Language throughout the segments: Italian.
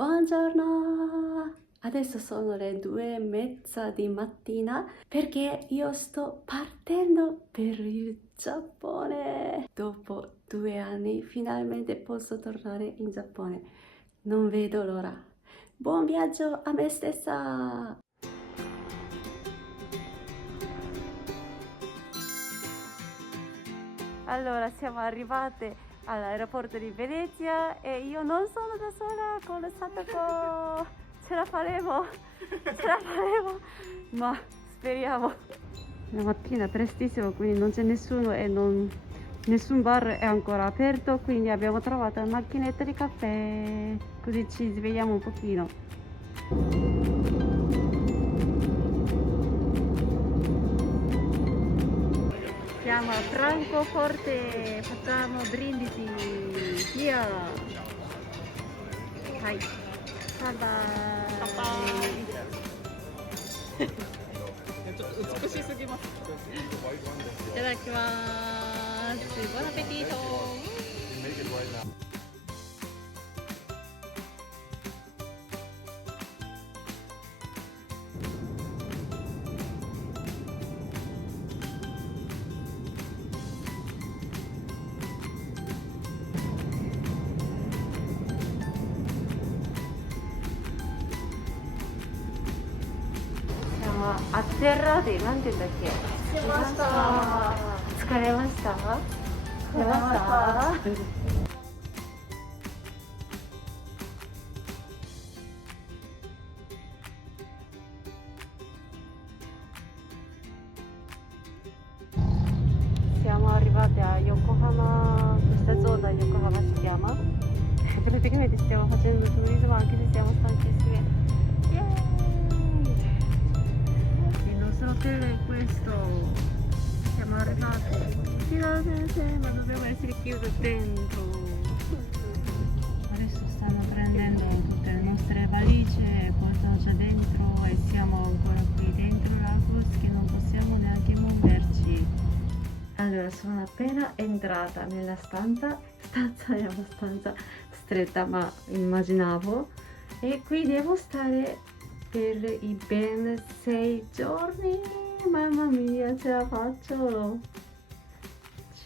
Buongiorno! Adesso sono le 2:30 di mattina perché io sto partendo per il Giappone. Dopo 2 anni finalmente posso tornare in Giappone. Non vedo l'ora. Buon viaggio a me stessa! Allora, siamo arrivate all'aeroporto di Venezia e io non sono da sola con Satoko. Ce la faremo, ma speriamo. La mattina è prestissimo, quindi non c'è nessuno e nessun bar è ancora aperto, quindi abbiamo trovato una macchinetta di caffè, così ci svegliamo un pochino. Siamo a Francoforte, facciamo brindisi, via! Hai, bye bye! ちょっと美しすぎます。いただきます。ボナペティート。あてらでなんて言うんだっけ？しました。疲れました？疲れました？Siamo arrivati a Yokohama, questa zona Yokohama si chiama. Praticamente stiamo facendo turismo anche se siamo stanchissime. Il nostro hotel è questo. Siamo arrivati. Finalmente, ma dobbiamo essere chiusi dentro. Adesso stanno prendendo tutte le nostre valigie, portano già dentro e siamo ancora qui dentro la bus che non possiamo neanche muoverci. Allora, sono appena entrata nella stanza è abbastanza stretta, ma immaginavo, e qui devo stare per i ben 6 giorni. Mamma mia, ce la faccio!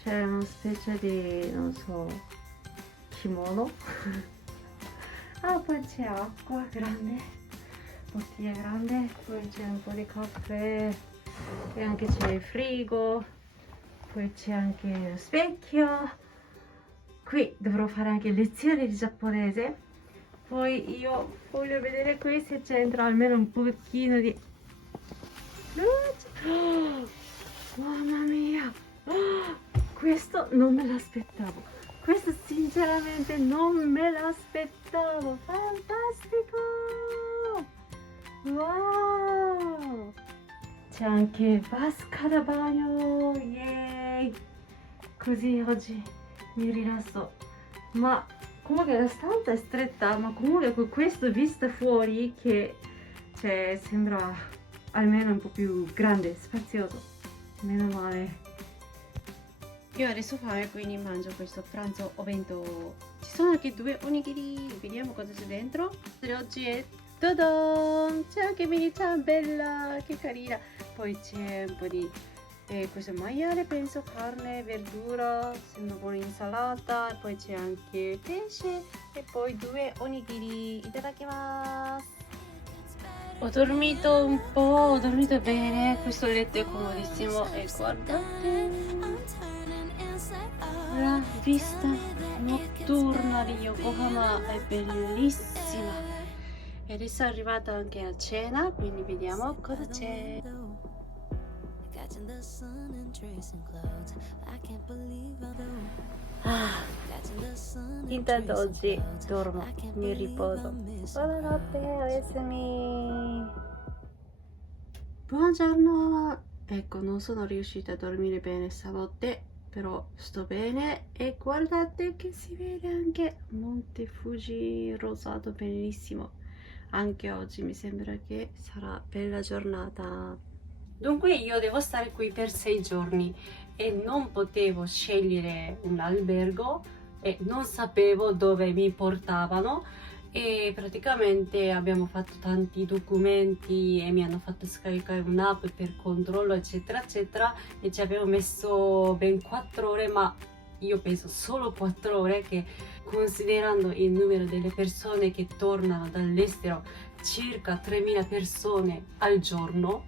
C'è una specie di, non so, kimono. Ah, poi c'è acqua grande, bottiglia grande, poi c'è un po' di caffè e anche c'è il frigo. Poi c'è anche lo specchio. Qui dovrò fare anche lezioni di giapponese. Poi io voglio vedere qui se c'entra almeno un pochino di luce. Oh, mamma mia! Oh, questo non me l'aspettavo. Questo sinceramente non me l'aspettavo. Fantastico! Wow! C'è anche vasca da bagno, yay! Così oggi mi rilasso. Ma comunque la stanza è stretta, ma comunque con questo vista fuori che cioè, sembra almeno un po' più grande, spazioso. Meno male. Io adesso ho fame, quindi mangio questo pranzo o bento. Ci sono anche 2 onigiri, vediamo cosa c'è dentro. Per oggi è Tadam! C'è anche Mini-chan, bella, che carina. Poi c'è un po' di questo maiale, penso, carne, verdura, sembra buona insalata. E poi c'è anche pesce e poi 2 onigiri. Itadakimasu. Ho dormito un po', ho dormito bene. Questo letto è comodissimo e guardate la vista notturna di Yokohama, è bellissima. E adesso è arrivata anche a cena, quindi vediamo cosa c'è. Intanto oggi dormo, mi riposo. Buonanotte, oyasumi. Buongiorno. Ecco, non sono riuscita a dormire bene stanotte, però sto bene e guardate che si vede anche Monte Fuji rosato, bellissimo. Anche oggi mi sembra che sarà bella giornata. Dunque io devo stare qui per 6 giorni e non potevo scegliere un albergo e non sapevo dove mi portavano e praticamente abbiamo fatto tanti documenti e mi hanno fatto scaricare un'app per controllo eccetera eccetera e ci abbiamo messo ben 4 ore, ma io penso solo 4 ore, che considerando il numero delle persone che tornano dall'estero, circa 3.000 persone al giorno,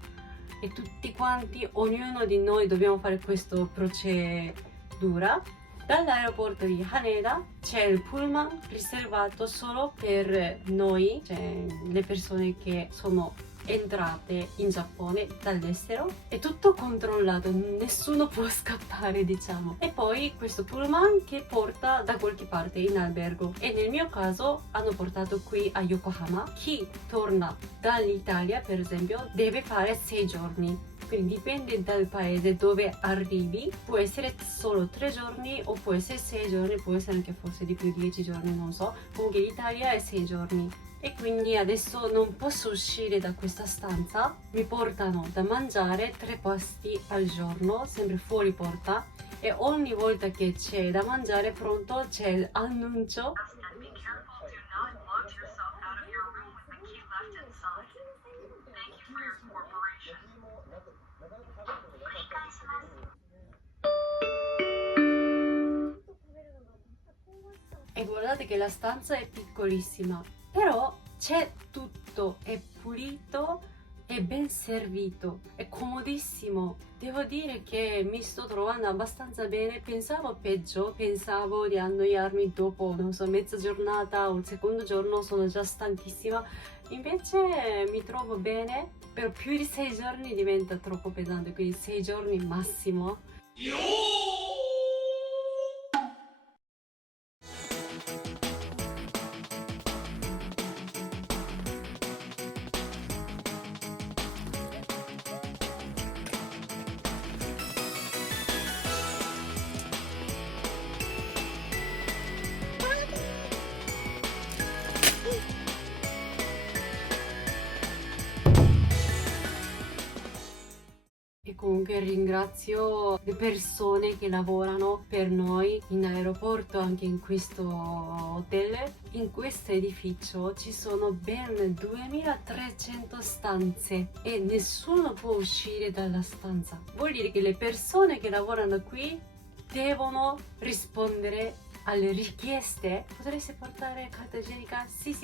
e tutti quanti, ognuno di noi dobbiamo fare questa procedura. Dall'aeroporto di Haneda c'è il pullman riservato solo per noi, cioè le persone che sono entrate in Giappone dall'estero. È tutto controllato, nessuno può scappare, diciamo. E poi questo pullman che porta da qualche parte in albergo, e nel mio caso hanno portato qui a Yokohama. Chi torna dall'Italia per esempio deve fare 6 giorni, quindi dipende dal paese dove arrivi, può essere solo 3 giorni o può essere 6 giorni, può essere anche forse di più, 10 giorni, non so. Comunque l'Italia è 6 giorni. E quindi adesso non posso uscire da questa stanza, mi portano da mangiare 3 pasti al giorno, sempre fuori porta, e ogni volta che c'è da mangiare pronto c'è l'annuncio. E guardate che la stanza è piccolissima, però c'è tutto, è pulito, è ben servito, è comodissimo. Devo dire che mi sto trovando abbastanza bene, pensavo peggio, pensavo di annoiarmi dopo, non so, mezza giornata o il secondo giorno, sono già stanchissima. Invece mi trovo bene, per più di 6 giorni diventa troppo pesante, quindi 6 giorni massimo. E comunque ringrazio le persone che lavorano per noi in aeroporto, anche in questo hotel. In questo edificio ci sono ben 2300 stanze e nessuno può uscire dalla stanza. Vuol dire che le persone che lavorano qui devono rispondere alle richieste. Potresti portare carta igienica? Sì,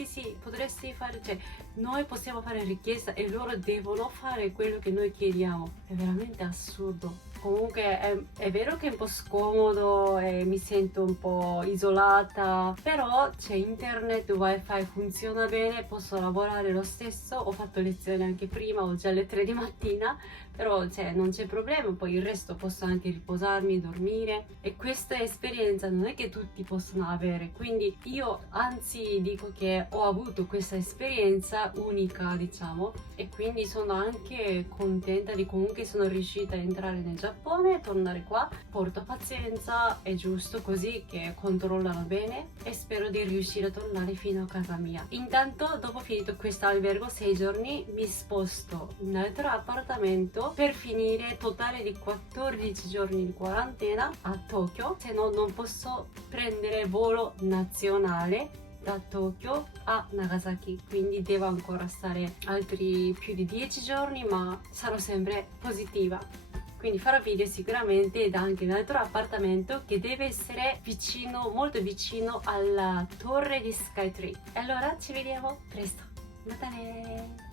potresti fare, cioè noi possiamo fare richiesta e loro devono fare quello che noi chiediamo. È veramente assurdo. Comunque è vero che è un po' scomodo e mi sento un po' isolata, però c'è internet, wifi, funziona bene, posso lavorare lo stesso. Ho fatto lezione anche prima, oggi alle 3 di mattina, però cioè, non c'è problema. Poi il resto posso anche riposarmi, dormire, e questa esperienza non è che tutti possono avere, quindi io anzi dico che ho avuto questa esperienza unica, diciamo, e quindi sono anche contenta di comunque sono riuscita a entrare nel Giappone e tornare qua. Porto pazienza, è giusto così, che controllano bene, e spero di riuscire a tornare fino a casa mia. Intanto, dopo finito questo albergo 6 giorni, mi sposto in un altro appartamento per finire totale di 14 giorni di quarantena a Tokyo, se no non posso prendere volo nazionale da Tokyo a Nagasaki, quindi devo ancora stare altri più di 10 giorni, ma sarò sempre positiva. Quindi farò video sicuramente, ed anche un altro appartamento che deve essere vicino, molto vicino alla torre di Skytree. E allora ci vediamo presto. Natale!